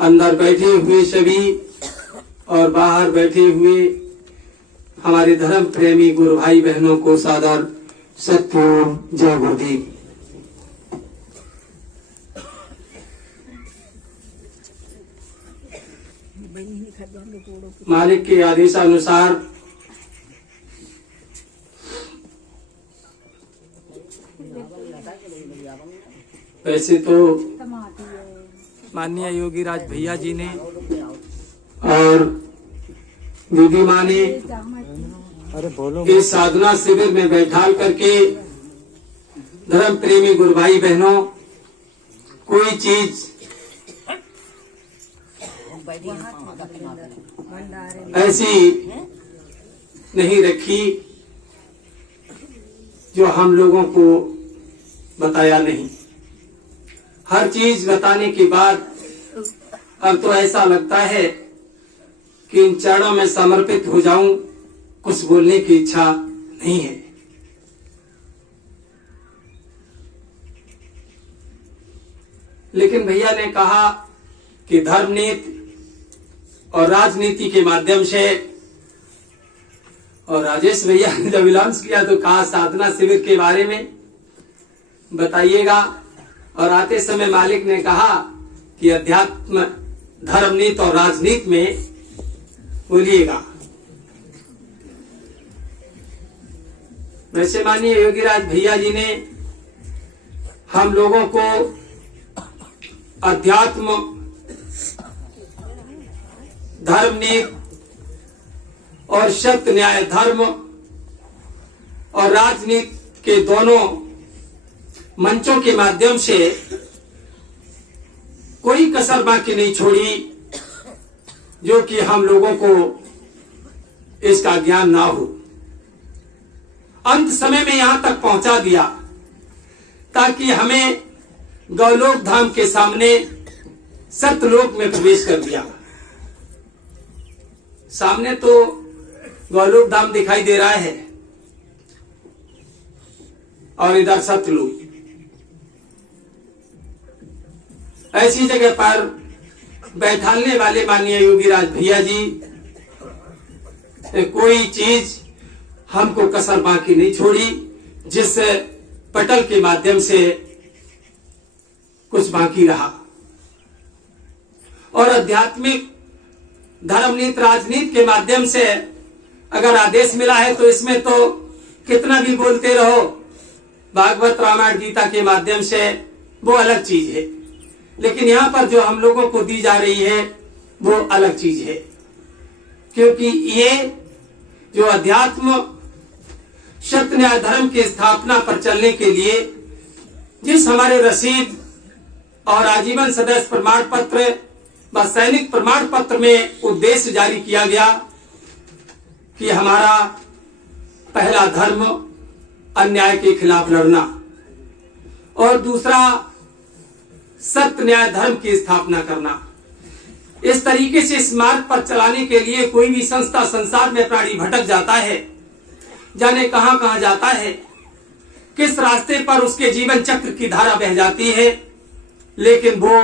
अंदर बैठे हुए सभी और बाहर बैठे हुए हमारे धर्म प्रेमी गुरु भाई बहनों को सादर सत्यम जय गुरुदेव। मालिक के आदेशानुसार वैसे तो माननीय योगी राज भैया जी ने और दीदी माँ ने इस साधना शिविर में बैठाल करके धर्म प्रेमी गुरु भाई बहनों कोई चीज ऐसी नहीं रखी जो हम लोगों को बताया नहीं। हर चीज बताने के बाद अब तो ऐसा लगता है कि इन चरणों में समर्पित हो जाऊं, कुछ बोलने की इच्छा नहीं है। लेकिन भैया ने कहा कि धर्म नीति और राजनीति के माध्यम से, और राजेश भैया ने जब विलांस किया तो कहा साधना शिविर के बारे में बताइएगा, और आते समय मालिक ने कहा कि अध्यात्म धर्म नीति और राजनीति में बोलिएगा। वैसे माननीय योगीराज भैया जी ने हम लोगों को अध्यात्म धर्म नीति और सत्य न्याय धर्म और राजनीति के दोनों मंचों के माध्यम से कोई कसर बाकी नहीं छोड़ी जो कि हम लोगों को इसका ज्ञान ना हो। अंत समय में यहां तक पहुंचा दिया ताकि हमें गौलोक धाम के सामने सत्यलोक में प्रवेश कर दिया। सामने तो गौलोक धाम दिखाई दे रहा है और इधर सत्यलोक। ऐसी जगह पर बैठालने वाले माननीय योगीराज भैया जी कोई चीज हमको कसर बाकी नहीं छोड़ी जिस पटल के माध्यम से कुछ बाकी रहा। और आध्यात्मिक धर्म नीति राजनीति के माध्यम से अगर आदेश मिला है तो इसमें तो कितना भी बोलते रहो, भागवत रामायण गीता के माध्यम से वो अलग चीज है, लेकिन यहाँ पर जो हम लोगों को दी जा रही है वो अलग चीज है। क्योंकि ये जो अध्यात्म सत्य न्याय धर्म की स्थापना पर चलने के लिए जिस हमारे रसीद और आजीवन सदस्य प्रमाण पत्र व सैनिक प्रमाण पत्र में उद्देश्य जारी किया गया कि हमारा पहला धर्म अन्याय के खिलाफ लड़ना और दूसरा सत्य न्याय धर्म की स्थापना करना। इस तरीके से इस मार्ग पर चलाने के लिए कोई भी संस्था संसार में प्राणी भटक जाता है, जाने कहां कहां जाता है, किस रास्ते पर उसके जीवन चक्र की धारा बह जाती है, लेकिन वो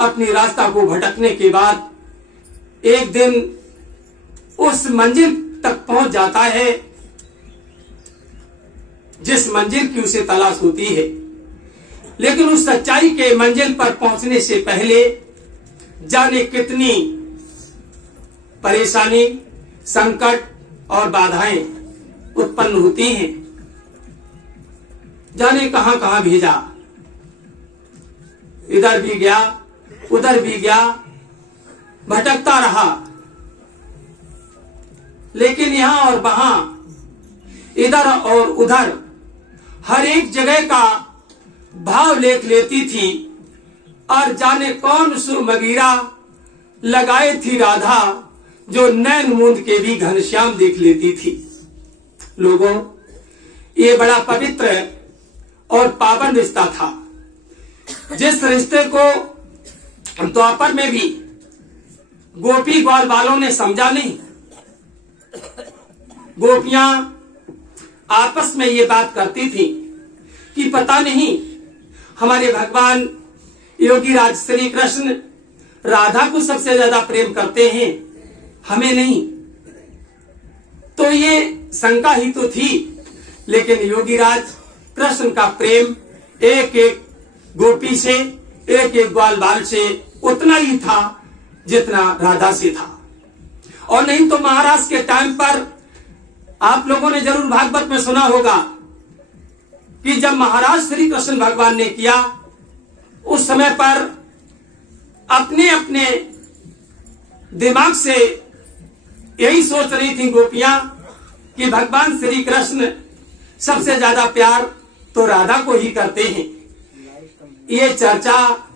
अपनी रास्ता को भटकने के बाद एक दिन उस मंजिल तक पहुंच जाता है जिस मंजिल की उसे तलाश होती है। लेकिन उस सच्चाई के मंजिल पर पहुंचने से पहले जाने कितनी परेशानी, संकट और बाधाएं उत्पन्न होती हैं, जाने कहां कहां भेजा, इधर भी गया उधर भी गया, भटकता रहा। लेकिन यहां और वहां, इधर और उधर हर एक जगह का भाव लेख लेती थी और जाने कौन सुरमगीरा लगाए थी राधा जो नैन मूंद के भी घनश्याम देख लेती थी। लोगों, ये बड़ा पवित्र और पावन रिश्ता था, जिस रिश्ते को द्वापर में भी गोपी ग्वाल वालों ने समझा नहीं। गोपियां आपस में ये बात करती थी कि पता नहीं हमारे भगवान योगी राज श्री कृष्ण राधा को सबसे ज्यादा प्रेम करते हैं, हमें नहीं। तो ये शंका ही तो थी, लेकिन योगीराज कृष्ण का प्रेम एक एक गोपी से, एक एक ग्वाल बाल से उतना ही था जितना राधा से था। और नहीं तो महाराज के टाइम पर आप लोगों ने जरूर भागवत में सुना होगा कि जब महाराज श्री कृष्ण भगवान ने किया, उस समय पर अपने अपने दिमाग से यही सोच रही थी गोपियां कि भगवान श्री कृष्ण सबसे ज्यादा प्यार तो राधा को ही करते हैं। ये चर्चा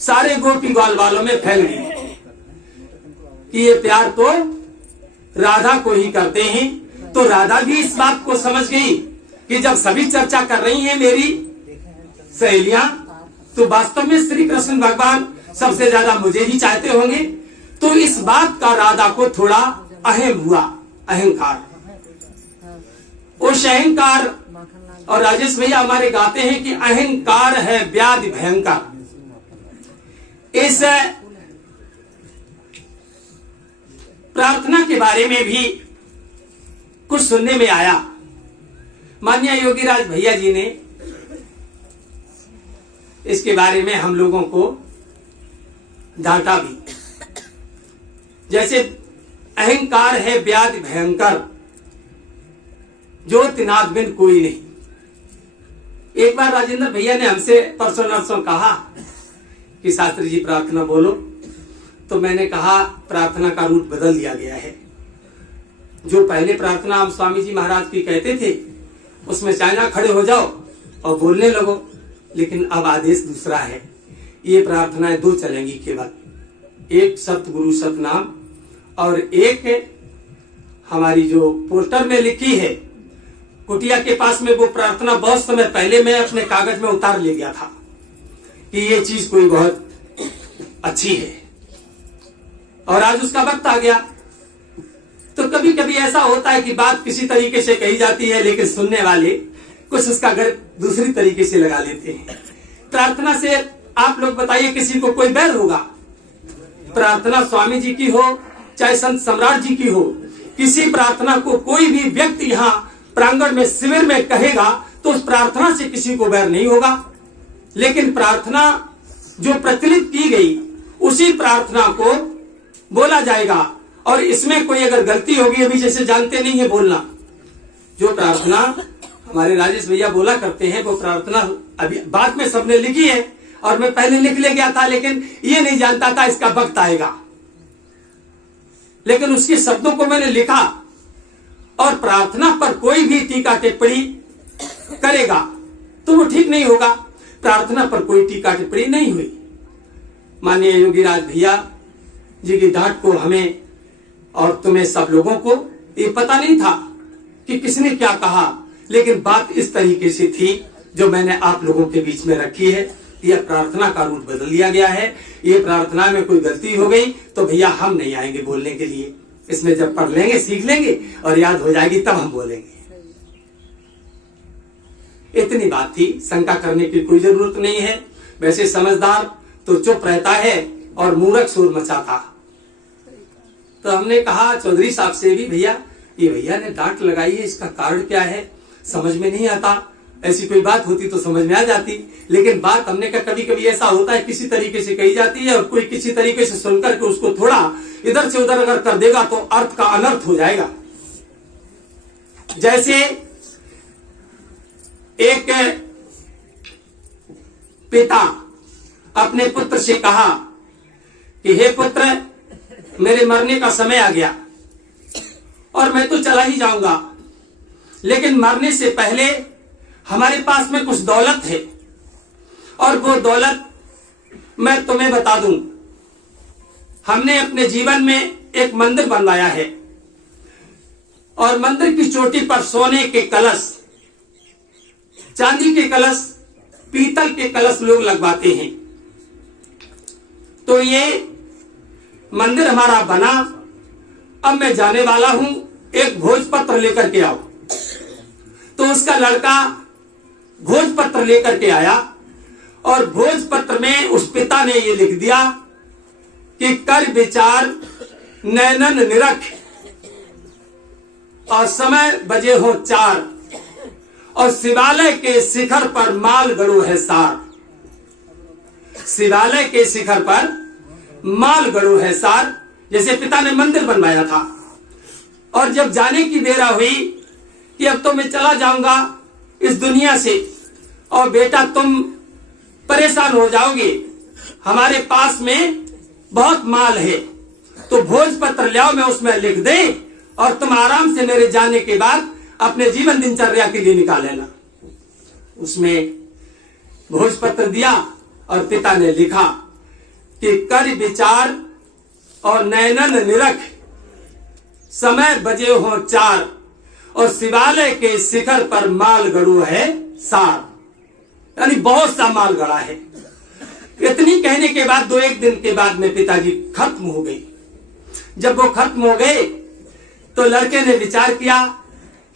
सारे गोपी ग्वाल वालों में फैल गई कि ये प्यार तो राधा को ही करते हैं। तो राधा भी इस बात को समझ गई कि जब सभी चर्चा कर रही हैं मेरी सहेलियां, तो वास्तव में श्री कृष्ण भगवान सबसे ज्यादा मुझे ही चाहते होंगे। तो इस बात का राधा को थोड़ा अहम हुआ, अहंकार। उस अहंकार, और राजेश भैया हमारे गाते हैं कि अहंकार है व्याधि भयंकर। इस प्रार्थना के बारे में भी कुछ सुनने में आया। माननीय योगीराज भैया जी ने इसके बारे में हम लोगों को डांटा भी। जैसे अहंकार है व्याधि भयंकर, जो तिनाद बिन कोई नहीं। एक बार राजेंद्र भैया ने हमसे परसों नरसों कहा कि शास्त्री जी प्रार्थना बोलो, तो मैंने कहा प्रार्थना का रूट बदल दिया गया है। जो पहले प्रार्थना हम स्वामी जी महाराज की कहते थे, उसमें चाइना खड़े हो जाओ और बोलने लगो, लेकिन अब आदेश दूसरा है। ये प्रार्थनाएं दो चलेंगी केवल, एक सतगुरु सतनाम और एक हमारी जो पोस्टर में लिखी है कुटिया के पास में, वो प्रार्थना बहुत समय पहले मैं अपने कागज में उतार ले गया था कि ये चीज कोई बहुत अच्छी है, और आज उसका वक्त आ गया। तो कभी कभी ऐसा होता है कि बात किसी तरीके से कही जाती है, लेकिन सुनने वाले कुछ उसका घर दूसरी तरीके से लगा लेते हैं। प्रार्थना से आप लोग बताइए, किसी को कोई बैर होगा? प्रार्थना स्वामी जी की हो चाहे संत सम्राट जी की हो, किसी प्रार्थना को कोई भी व्यक्ति यहाँ प्रांगण में शिविर में कहेगा तो उस प्रार्थना से किसी को बैर नहीं होगा। लेकिन प्रार्थना जो प्रचलित की गई, उसी प्रार्थना को बोला जाएगा, और इसमें कोई अगर गलती होगी, अभी जैसे जानते नहीं है बोलना, जो प्रार्थना हमारे राजेश भैया बोला करते हैं, वो प्रार्थना अभी बाद में सबने लिखी है, और मैं पहले लिख ले गया था, लेकिन ये नहीं जानता था इसका वक्त आएगा। लेकिन उसके शब्दों को मैंने लिखा, और प्रार्थना पर कोई भी टीका टिप्पणी करेगा तो वो ठीक नहीं होगा। प्रार्थना पर कोई टीका टिप्पणी नहीं हुई। माननीय योगीराज भैया जी की डांट को हमें और तुम्हें सब लोगों को ये पता नहीं था कि किसने क्या कहा, लेकिन बात इस तरीके से थी जो मैंने आप लोगों के बीच में रखी है। यह प्रार्थना का रूट बदल दिया गया है। ये प्रार्थना में कोई गलती हो गई तो भैया हम नहीं आएंगे बोलने के लिए। इसमें जब पढ़ लेंगे, सीख लेंगे और याद हो जाएगी, तब हम बोलेंगे। इतनी बात थी, शंका करने की कोई जरूरत नहीं है। वैसे समझदार तो चुप रहता है और मूर्ख शोर मचाता। तो हमने कहा चौधरी साहब से भी, भैया ये भैया ने डांट लगाई है, इसका कारण क्या है समझ में नहीं आता। ऐसी कोई बात होती तो समझ में आ जाती, लेकिन बात हमने कहा कभी कभी ऐसा होता है किसी तरीके से कही जाती है और कोई किसी तरीके से सुनकर के उसको थोड़ा इधर से उधर अगर कर देगा तो अर्थ का अनर्थ हो जाएगा। जैसे एक पिता अपने पुत्र से कहा कि हे पुत्र, मेरे मरने का समय आ गया और मैं तो चला ही जाऊंगा, लेकिन मरने से पहले हमारे पास में कुछ दौलत है और वो दौलत मैं तुम्हें बता दूं। हमने अपने जीवन में एक मंदिर बनवाया है और मंदिर की चोटी पर सोने के कलश, चांदी के कलश, पीतल के कलश लोग लगवाते हैं। तो ये मंदिर हमारा बना, अब मैं जाने वाला हूं, एक भोजपत्र लेकर के आओ। तो उसका लड़का भोजपत्र लेकर के आया और भोजपत्र में उस पिता ने ये लिख दिया कि कर विचार नैनन निरख और समय बजे हो 4 और शिवालय के शिखर पर माल गड़ो है सार। शिवालय के शिखर पर माल गड़ो है सार। जैसे पिता ने मंदिर बनवाया था और जब जाने की बेरा हुई कि अब तो मैं चला जाऊंगा इस दुनिया से और बेटा तुम परेशान हो जाओगे, हमारे पास में बहुत माल है तो भोजपत्र लाओ, मैं उसमें लिख दे और तुम आराम से मेरे जाने के बाद अपने जीवन दिनचर्या के लिए निकाल लेना। उसमें भोजपत्र दिया और पिता ने लिखा कि कर विचार और नैनन निरख समय बजे हो 4 और शिवालय के शिखर पर माल गड़ो है सार। यानी बहुत सा माल गड़ा है। इतनी कहने के बाद 2-1 दिन के बाद में पिताजी खत्म हो गई। जब वो खत्म हो गए तो लड़के ने विचार किया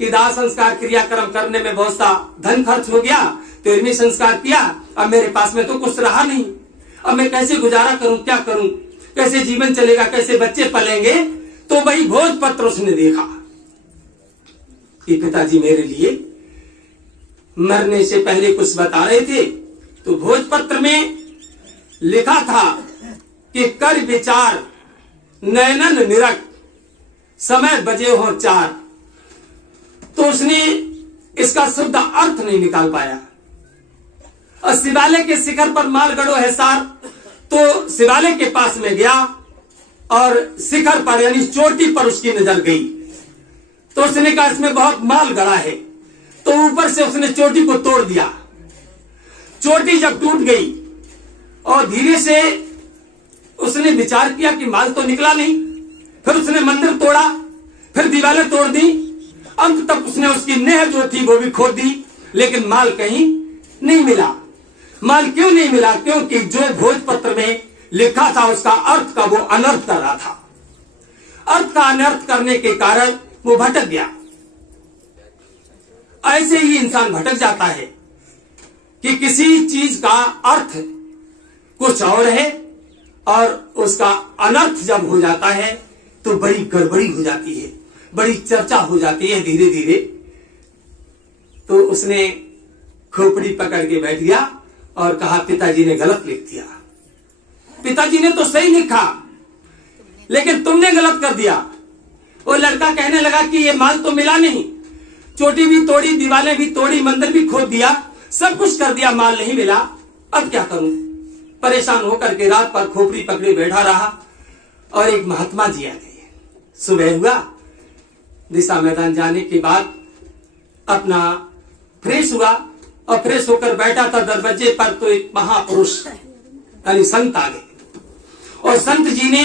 कि दाह संस्कार क्रियाक्रम करने में बहुत सा धन खर्च हो गया, तो इनमें संस्कार किया, अब मेरे पास में तो कुछ रहा नहीं, अब मैं कैसे गुजारा करूं, क्या करूं, कैसे जीवन चलेगा, कैसे बच्चे पलेंगे। तो वही भोजपत्र उसने देखा कि पिताजी मेरे लिए मरने से पहले कुछ बता रहे थे। तो भोजपत्र में लिखा था कि कर विचार नैनन निरख समय बजे हो 4। तो उसने इसका शुद्ध अर्थ नहीं निकाल पाया। और शिवालय के शिखर पर माल गड़ो है सार, तो शिवालय के पास में गया और शिखर पर यानी चोटी पर उसकी नजर गई। तो उसने कहा इसमें बहुत माल गड़ा है, तो ऊपर से उसने चोटी को तोड़ दिया। चोटी जब टूट गई और धीरे से उसने विचार किया कि माल तो निकला नहीं, फिर उसने मंदिर तोड़ा, फिर दीवारें तोड़ दी, अंत तक उसने उसकी नेह जो थी वो भी खोद दी, लेकिन माल कहीं नहीं मिला। माल क्यों नहीं मिला? क्योंकि जो भोजपत्र में लिखा था उसका अर्थ का वो अनर्थ कर रहा था। अर्थ का अनर्थ करने के कारण वो भटक गया। ऐसे ही इंसान भटक जाता है कि किसी चीज का अर्थ कुछ और है और उसका अनर्थ जब हो जाता है तो बड़ी गड़बड़ी हो जाती है, बड़ी चर्चा हो जाती है धीरे धीरे। तो उसने खोपड़ी पकड़ के बैठ गया और कहा पिताजी ने गलत लिख दिया। पिताजी ने तो सही लिखा लेकिन तुमने गलत कर दिया। वो लड़का कहने लगा कि ये माल तो मिला नहीं, चोटी भी तोड़ी, दीवारें भी तोड़ी, मंदिर भी खोद दिया, सब कुछ कर दिया, माल नहीं मिला, अब क्या करूं? परेशान होकर के रात पर खोपड़ी पकड़े बैठा रहा। और एक महात्मा जी आ गए। सुबह हुआ, दिशा मैदान जाने के बाद अपना फ्रेश हुआ और फ्रेश होकर बैठा था दरवाजे पर, तो एक महापुरुष यानी संत आ गए। और संत जी ने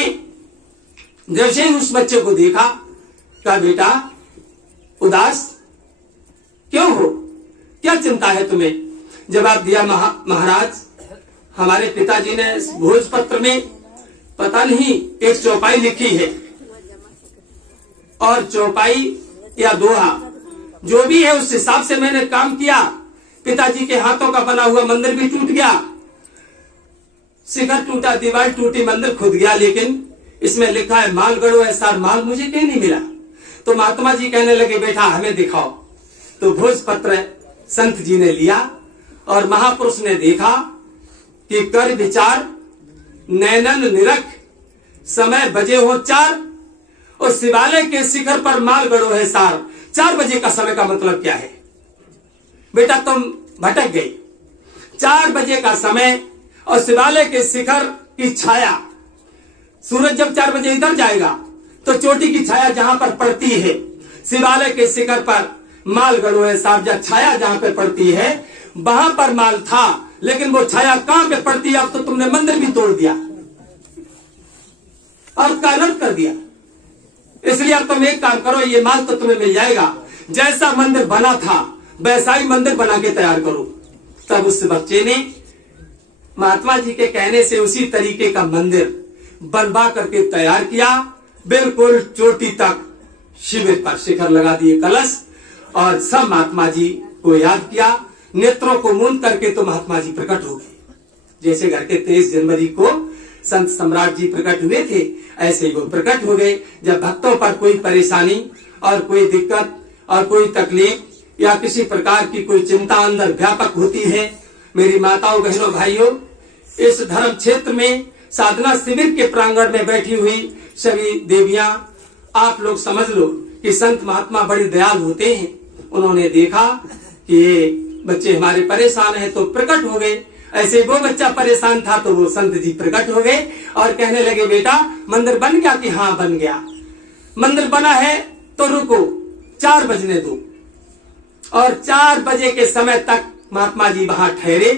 जैसे ही उस बच्चे को देखा, कहा बेटा उदास क्यों हो, क्या चिंता है तुम्हें? जवाब दिया महाराज हमारे पिताजी ने भोजपत्र में पता नहीं एक चौपाई लिखी है और चौपाई या दोहा जो भी है उस हिसाब से मैंने काम किया। पिताजी के हाथों का बना हुआ मंदिर भी टूट गया, शिखर टूटा, दीवार टूटी, मंदिर खुद गया, लेकिन इसमें लिखा है माल गड़ो है सार, माल मुझे कहीं नहीं मिला। तो महात्मा जी कहने लगे बेटा हमें दिखाओ। तो भोजपत्र संत जी ने लिया और महापुरुष ने देखा कि कर विचार नैनन निरख समय बजे हो 4 और शिवालय के शिखर पर माल गड़ो है सार। 4 बजे का समय का मतलब क्या है? बेटा तुम भटक गई। 4 बजे का समय और शिवालय के शिखर की छाया, सूरज जब 4 बजे इधर जाएगा तो चोटी की छाया जहां पर पड़ती है, शिवालय के शिखर पर माल गड़ो है सार, जब छाया जहां पर पड़ती है वहां पर माल था, लेकिन वो छाया कहां पे पड़ती है? अब तो तुमने मंदिर भी तोड़ दिया, अर्थ का अनर्थ कर दिया। इसलिए अब तुम एक काम करो, ये माल तो तुम्हें मिल जाएगा, जैसा मंदिर बना था वैसा ही मंदिर बना के तैयार करो। तब उस बच्चे ने महात्मा जी के कहने से उसी तरीके का मंदिर बनवा करके तैयार किया, बिल्कुल चोटी तक शिविर पर शिखर लगा दिए कलश, और सब महात्मा जी को याद किया, नेत्रों को मूंद करके तो महात्मा जी प्रकट हो गए। जैसे घर के 23 जनवरी को संत सम्राट जी प्रकट हुए थे, ऐसे ही वो प्रकट हो गए। जब भक्तों पर कोई परेशानी और कोई दिक्कत और कोई तकलीफ या किसी प्रकार की कोई चिंता अंदर व्यापक होती है, मेरी माताओं बहनों भाइयों, इस धर्म क्षेत्र में साधना शिविर के प्रांगण में बैठी हुई सभी देवियां, आप लोग समझ लो कि संत महात्मा बड़े दयालु होते हैं। उन्होंने देखा कि ये बच्चे हमारे परेशान हैं तो प्रकट हो गए। ऐसे वो बच्चा परेशान था तो वो संत जी प्रकट हो गए और कहने लगे, बेटा मंदिर बन गया? कि हाँ बन गया। मंदिर बना है तो रुको, 4 बजने दो। और 4 बजे के समय तक महात्मा जी वहां ठहरे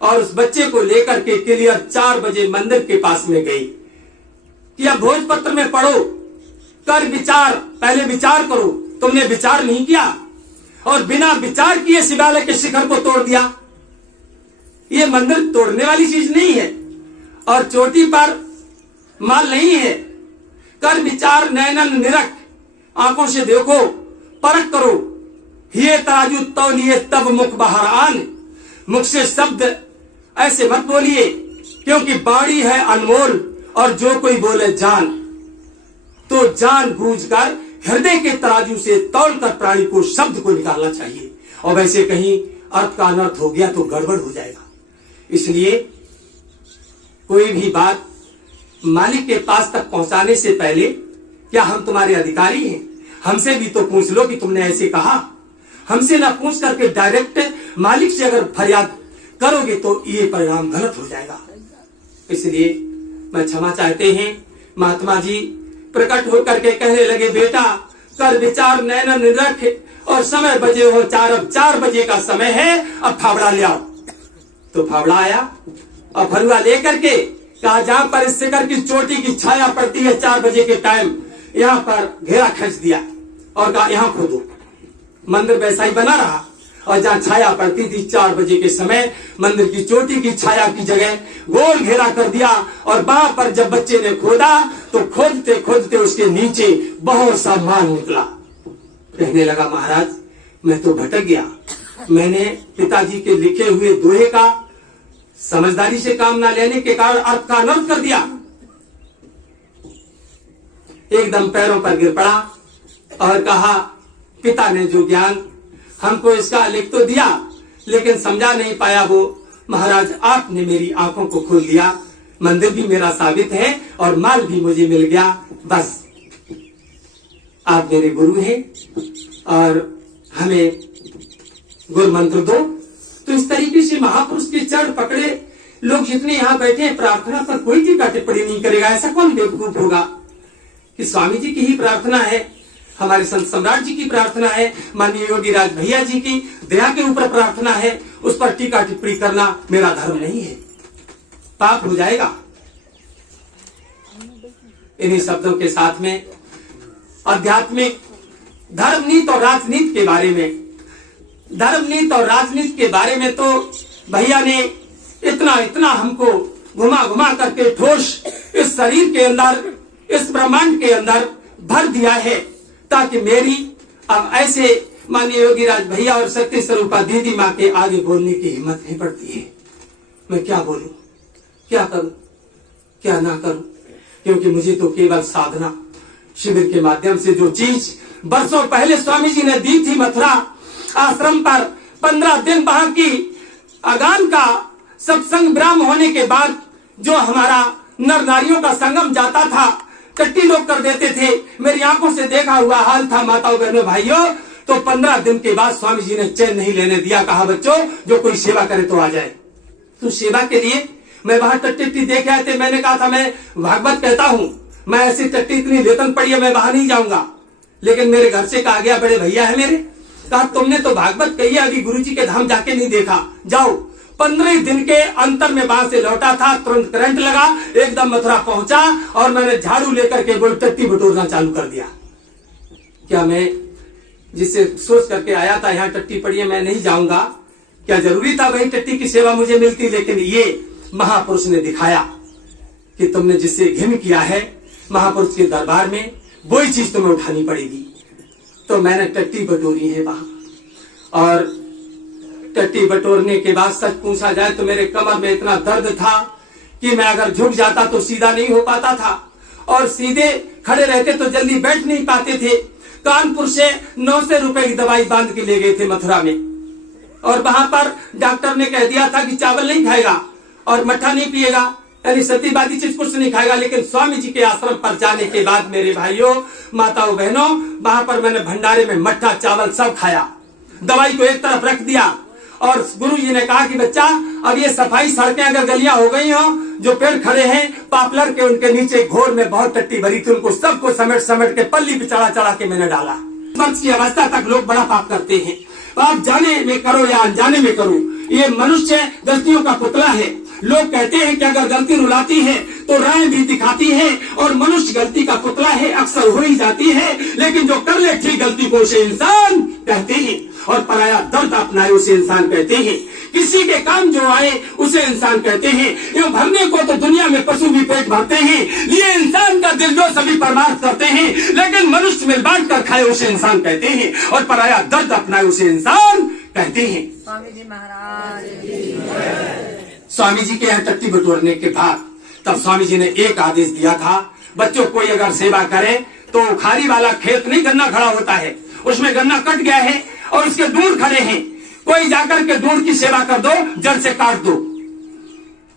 और उस बच्चे को लेकर के क्लियर 4 बजे मंदिर के पास में गई कि अब भोजपत्र में पढ़ो, कर विचार, पहले विचार करो। तुमने विचार नहीं किया और बिना विचार किए शिवालय के शिखर को तोड़ दिया। ये मंदिर तोड़ने वाली चीज नहीं है और चोटी पर माल नहीं है। कर विचार नैनन निरख, आंखों से देखो, परख करो। ये तराजू तौलिए तब मुख बाहर आन, मुख से शब्द ऐसे मत बोलिए, क्योंकि बाणी है अनमोल और जो कोई बोले जान, तो जान बूझकर हृदय के तराजू से तौलकर प्राणी को, शब्द को निकालना चाहिए। और वैसे कहीं अर्थ का अनर्थ हो गया तो गड़बड़ हो जाएगा। इसलिए कोई भी बात मालिक के पास तक पहुंचाने से पहले, क्या हम तुम्हारे अधिकारी हैं? हमसे भी तो पूछ लो कि तुमने ऐसे कहा। हमसे ना पूछ करके डायरेक्ट मालिक से अगर फरियाद करोगे तो ये परिणाम गलत हो जाएगा। इसलिए मैं क्षमा चाहते हैं। महात्मा जी प्रकट होकर के कहने लगे, बेटा कर विचार नैनन निरख, और समय बजे हो 4, अब 4 बजे का समय है, अब फावड़ा ले आओ। तो फावड़ा आया और फरुआ लेकर के कहा, जहां पर इस शिखर की चोटी की छाया पड़ती है 4 बजे के टाइम, यहाँ पर घेरा खींच दिया और कहा यहाँ खोदो। मंदिर वैसा ही बना रहा और जहाँ छाया पड़ती थी 4 बजे के समय, मंदिर की चोटी की छाया की जगह गोल घेरा कर दिया। और वहां पर जब बच्चे ने खोदा तो खोदते खोदते उसके नीचे बहुत सा माल निकला। कहने लगा, महाराज मैं तो भटक गया, मैंने पिताजी के लिखे हुए दोहे का समझदारी से काम न लेने के कारण अर्थ का अनर्थ कर दिया। एकदम पैरों पर गिर पड़ा और कहा, पिता ने जो ज्ञान हमको इसका लिख तो दिया लेकिन समझा नहीं पाया वो, महाराज आपने मेरी आंखों को खोल दिया। मंदिर भी मेरा साबित है और माल भी मुझे मिल गया। बस आप मेरे गुरु हैं और हमें गुरु मंत्र दो। तो इस तरीके से महापुरुष के चरण पकड़े लोग जितने यहाँ बैठे हैं, प्रार्थना पर कोई टीका टिप्पणी नहीं करेगा। ऐसा कौन बेवकूफ होगा कि स्वामी जी की ही प्रार्थना है, हमारे संत सम्राट जी की प्रार्थना है, माननीय योगी राज भैया जी की दया के ऊपर प्रार्थना है, उस पर टीका टिप्पणी करना मेरा धर्म नहीं है, पाप हो जाएगा। इन्हीं शब्दों के साथ में आध्यात्मिक धर्मनीति और राजनीति के बारे में, धर्मनीति और राजनीति के बारे में तो भैया ने इतना हमको घुमा घुमा करके ठोस इस शरीर के अंदर, इस ब्रह्मांड के अंदर भर दिया है, ताकि मेरी अब ऐसे माननीय योगी राज भैया और शक्ति स्वरूपा दीदी माँ के आगे बोलने की हिम्मत नहीं पड़ती है। मैं क्या बोलूं, क्या करूं, क्या ना करूं, क्योंकि मुझे तो केवल साधना शिविर के माध्यम से जो चीज वर्षों पहले स्वामी जी ने दी थी मथुरा आश्रम पर 15 दिन वहां की अगान का सत्संग विराम होने के बाद जो हमारा नर नारियों का संगम जाता था, टट्टी लोग कर देते थे, मेरी आंखों से देखा हुआ हाल था माताओं बहनों भाइयों। तो 15 दिन के बाद स्वामी जी ने चैन नहीं लेने दिया, कहा बच्चों जो कोई सेवा करे तो आ जाए। तो सेवा के लिए मैं वहां टट्टी देखे आए थे, मैंने कहा था मैं भागवत कहता हूं, मैं ऐसी टट्टी इतनी वेतन पड़ी है मैं वहां नहीं जाऊंगा। लेकिन मेरे घर से कहा गया, बड़े भैया है मेरे, कहा तुमने तो भागवत कही है, अभी गुरु जी के धाम जाके नहीं देखा, जाओ। 15 दिन के अंतर में वहां से लौटा था, तुरंत करंट लगा, एकदम मथुरा पहुंचा और मैंने झाड़ू लेकर के गोल टट्टी बटोरना चालू कर दिया। क्या मैं जिससे सोच करके आया था यहाँ टट्टी पड़ी है मैं नहीं जाऊंगा, क्या जरूरी था वही टट्टी की सेवा मुझे मिलती? लेकिन ये महापुरुष ने दिखाया कि तुमने जिससे घिन किया है महापुरुष के दरबार में, वही चीज तुम्हें उठानी पड़ेगी। तो मैंने टट्टी बटोरी है वहां और टट्टी बटोरने के बाद सच पूछा जाए तो मेरे कमर में इतना दर्द था कि मैं अगर झुक जाता तो सीधा नहीं हो पाता था, और सीधे खड़े रहते तो जल्दी बैठ नहीं पाते थे। कानपुर से 900 रुपए की दवाई बांध के ले गए थे मथुरा में, और वहां पर डॉक्टर ने कह दिया था कि चावल नहीं खाएगा और मट्ठा नहीं पिएगा, यानी सतीबादी चीज कुछ नहीं खाएगा। लेकिन स्वामी जी के आश्रम पर जाने के बाद मेरे भाइयों, माताओं, बहनों, वहां पर मैंने भंडारे में मट्ठा चावल सब खाया, दवाई को एक तरफ रख दिया, और गुरु जी ने कहा कि बच्चा अब ये सफाई सड़कें अगर गलियां हो गई हो, जो पेड़ खड़े हैं पापलर के उनके नीचे घोर में बहुत टट्टी भरी थी, उनको सबको समेट समेट के पल्ली पे चढ़ा चढ़ा के मैंने डाला। वक्त की अवस्था तक लोग बड़ा पाप करते हैं, आप जाने में करो या अनजाने में करो, ये मनुष्य गलतियों का पुतला है। लोग कहते हैं कि अगर गलती रुलाती है तो राय भी दिखाती है, और मनुष्य गलती का पुतला है, अक्सर हो ही जाती है, लेकिन जो कर ले ठीक गलती को उसे इंसान कहते हैं, और पराया दर्द अपनाए उसे इंसान कहते हैं। किसी के काम जो आए उसे इंसान कहते हैं। यूं भरने को तो दुनिया में पशु भी पेट भरते हैं, ये इंसान का दिल जो सभी परमार्थ करते हैं, लेकिन मनुष्य में बांट कर खाए उसे इंसान कहते हैं, और पराया दर्द अपनाए उसे इंसान कहते हैं। स्वामी जी महाराज, स्वामी जी के यहाँ टट्टी बटोरने के बाद तब स्वामी जी ने एक आदेश दिया था, बच्चों कोई अगर सेवा करे तो खारी वाला खेत नहीं, गन्ना खड़ा होता है, उसमें गन्ना कट गया है और उसके दूर खड़े हैं, कोई जाकर के दूर की सेवा कर दो, जड़ से काट दो।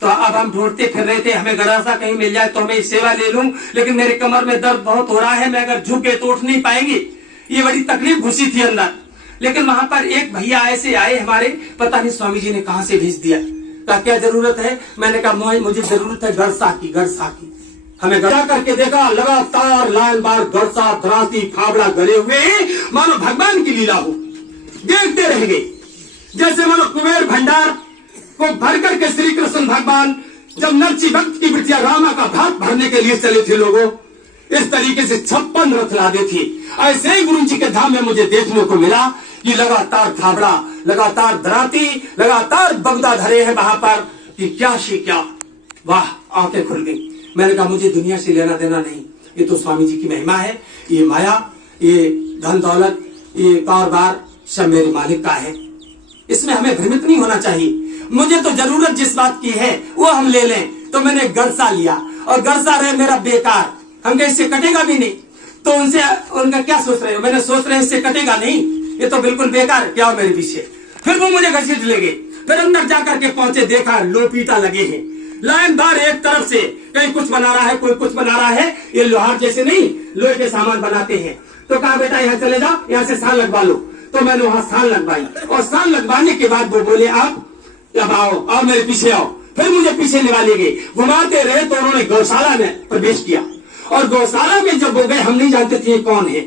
तो अब हम ढूंढते फिर रहे थे, हमें गड़ासा कहीं मिल जाए तो हमें सेवा ले लूं, लेकिन मेरे कमर में दर्द बहुत हो रहा है, मैं अगर झुके तो उठ नहीं पाएंगे, ये बड़ी तकलीफ घुसी थी अंदर। लेकिन वहां पर एक भैया ऐसे आए हमारे, पता नहीं स्वामी जी ने कहां से भेज दिया, कहा क्या जरूरत है? मैंने कहा मुझे जरूरत है गड़सा की। हमें गड़ा करके देखा, लगातार लाइन बार गड़सा धराती फावड़ा गले हुए, मानो भगवान की लीला हो। देखते रह गए, जैसे मानो कुबेर भंडार को भर करके श्री कृष्ण भगवान जब नरची भक्त की बिटिया रामा का भात भरने के लिए चले थे लोगों, इस तरीके से 56 रथ लादे थे। ऐसे ही गुरु जी के धाम में मुझे देखने को मिला कि लगातार फावड़ा, लगातार धराती, लगातार बगदा धरे हैं वहां पर, कि क्या शी क्या, वाह, आंखें खुल गई। मैंने कहा मुझे दुनिया से लेना देना नहीं, ये तो स्वामी जी की महिमा है, ये माया, ये धन दौलत, ये कारोबार सब मेरे मालिक का है, इसमें हमें भ्रमित नहीं होना चाहिए। मुझे तो जरूरत जिस बात की है वो हम ले लें। तो मैंने गड़सा लिया, और गड़सा रहे मेरा बेकार, हम कहे इससे कटेगा भी नहीं। तो उनका क्या सोच रहे हो? मैंने सोच रहे इससे कटेगा नहीं, ये तो बिल्कुल बेकार है, क्या हो मेरे पीछे। फिर वो मुझे घसीट ले गए, फिर अंदर जाकर के पहुंचे, देखा लोपीटा लगे हैं, लाइन बार एक तरफ से, कहीं कुछ बना रहा है, कोई कुछ बना रहा है, ये लोहार जैसे नहीं, लोहे के सामान बनाते हैं। तो कहा बेटा यहाँ चले जाओ, यहाँ से साल लगवा लो। तो मैंने वहां साल लगवाई, और साल लगवाने के बाद वो बोले आप अब आओ मेरे पीछे आओ। फिर मुझे पीछे निकाल ले गए, घुमाते रहे, तो उन्होंने गौशाला में प्रवेश किया, और गौशाला में जब वो गए, हम नहीं जानते थे ये कौन है।